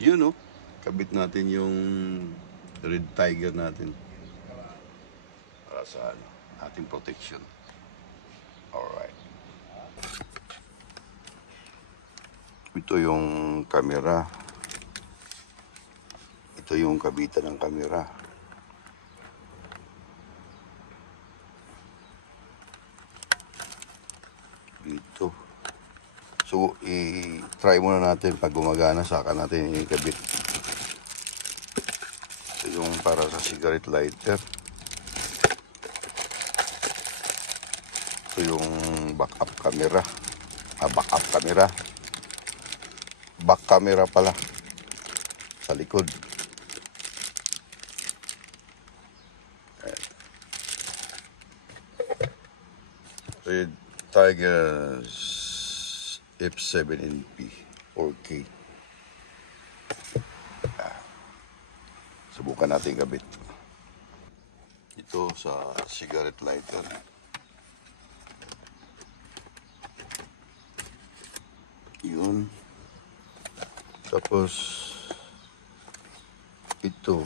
Yun, no? Kabit natin yung Red Tiger natin. Para sa ating protection. Alright. Ito yung camera. Ito yung kabitan ng camera. Dito. So, i-try muna natin pag gumagana, saka natin ikabit. Ito yung para sa cigarette lighter. Ito yung backup camera. Backup camera. Back camera pala. Sa likod. Red Tiger F7NP 4K. Subukan natin kabit. Ito sa cigarette lighter. Yun. Tapos ito.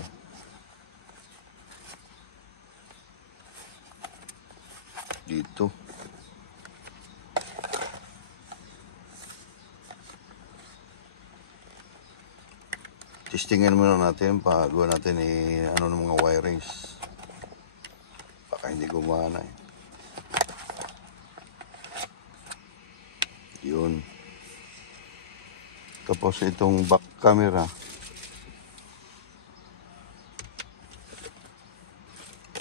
Dito. Testingin muna natin pagawa natin ano ng mga wirings. Baka hindi gumana eh. Yun. Tapos itong back camera.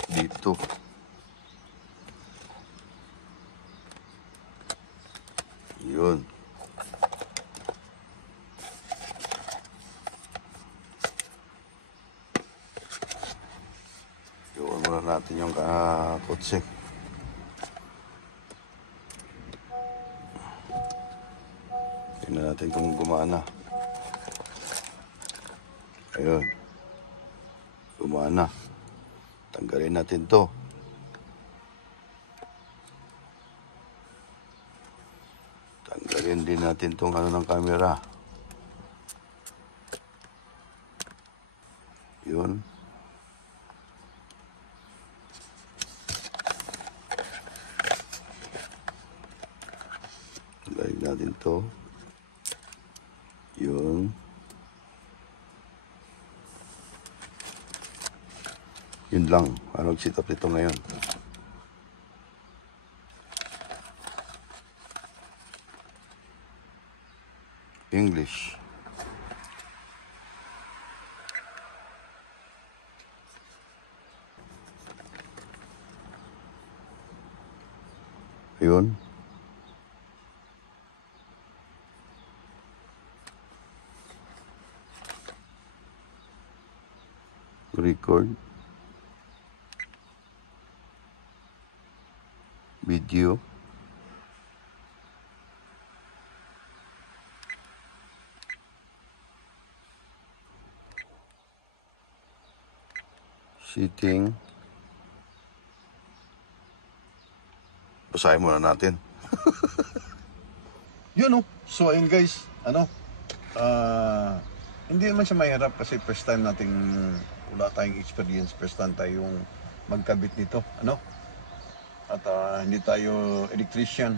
Dito. Yun. Iwan muna natin yung kotse. Tingnan natin kung gumana. Ayun. Gumana. Tanggalin natin to. Tanggalin din natin tong ano ng camera. Yun. Tanggalin natin to. Yun. Yun lang. Ano sit up ito ngayon? English. Yun. Record. Video. Sitting. Basahin muna natin. Yun, oh. So ayun guys, hindi naman siya mahirap kasi first time nating wala tayong experience, first time tayong magkabit nito, at hindi tayo electrician.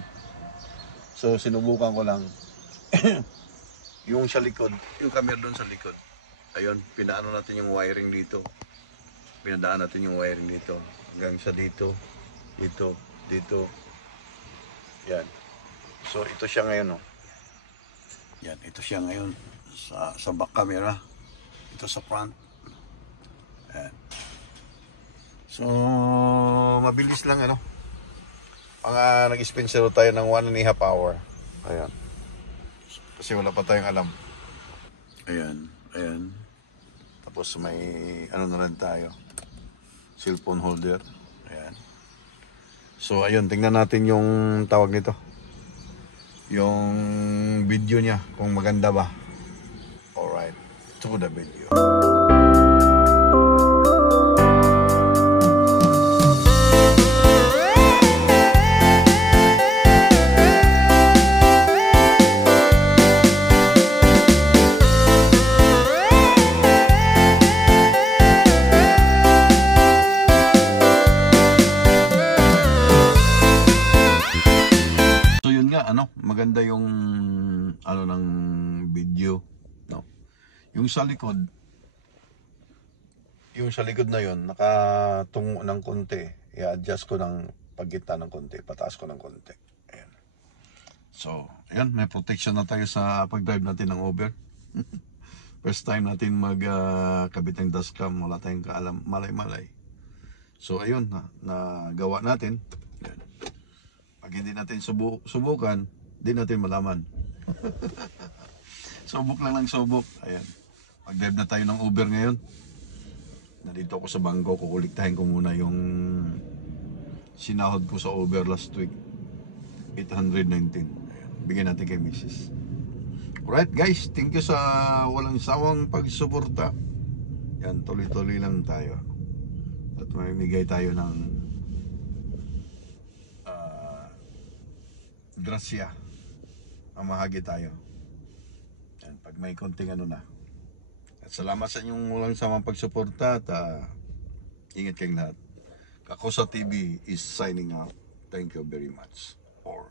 So sinubukan ko lang yung sa likod, yung camera doon sa likod. Ayun, pinaano natin yung wiring dito. Pinadaan natin yung wiring dito hanggang sa dito, dito. Yan. So ito siya ngayon, oh. Yan, ito siya ngayon sa back camera. Ito sa front. Yan. So mabilis lang, nag-spend tayo ng 1.5 hour. Ayan. Kasi wala pa tayong alam. Ayan. Tapos may na rin tayo. Cellphone holder. Ayan. So ayun, tingnan natin yung tawag nito. Yung video niya, kung maganda ba. Alright. To the video. Yung sa likod, na yon nakatungo ng konti. I-adjust ko ng paggitna ng konti, pataas ko ng konti. Ayan. So, ayan, may protection na tayo sa pag-drive natin ng Uber. First time natin magkabit ng dashcam, wala tayong kaalam, malay-malay. So, ayun, nagawa natin. Ayan. Pag hindi natin subukan, hindi natin malaman. Subok lang ng subok. Ayan. Mag-drive na tayo ng Uber ngayon. Nandito ako sa bangko, kukuliktahin ko muna yung sinahod ko sa Uber last week. 819. Ayan. Bigyan natin kay Mrs. Alright guys, thank you sa walang sawang pagsuporta. Yan, tuloy-tuloy lang tayo. At mamimigay tayo ng grasya. Mamahagi tayo. Yan, pag may konting ano na. At salamat sa inyong walang sawang pagsuporta at ingat kayong lahat. Kakosa TV is signing out. Thank you very much. Or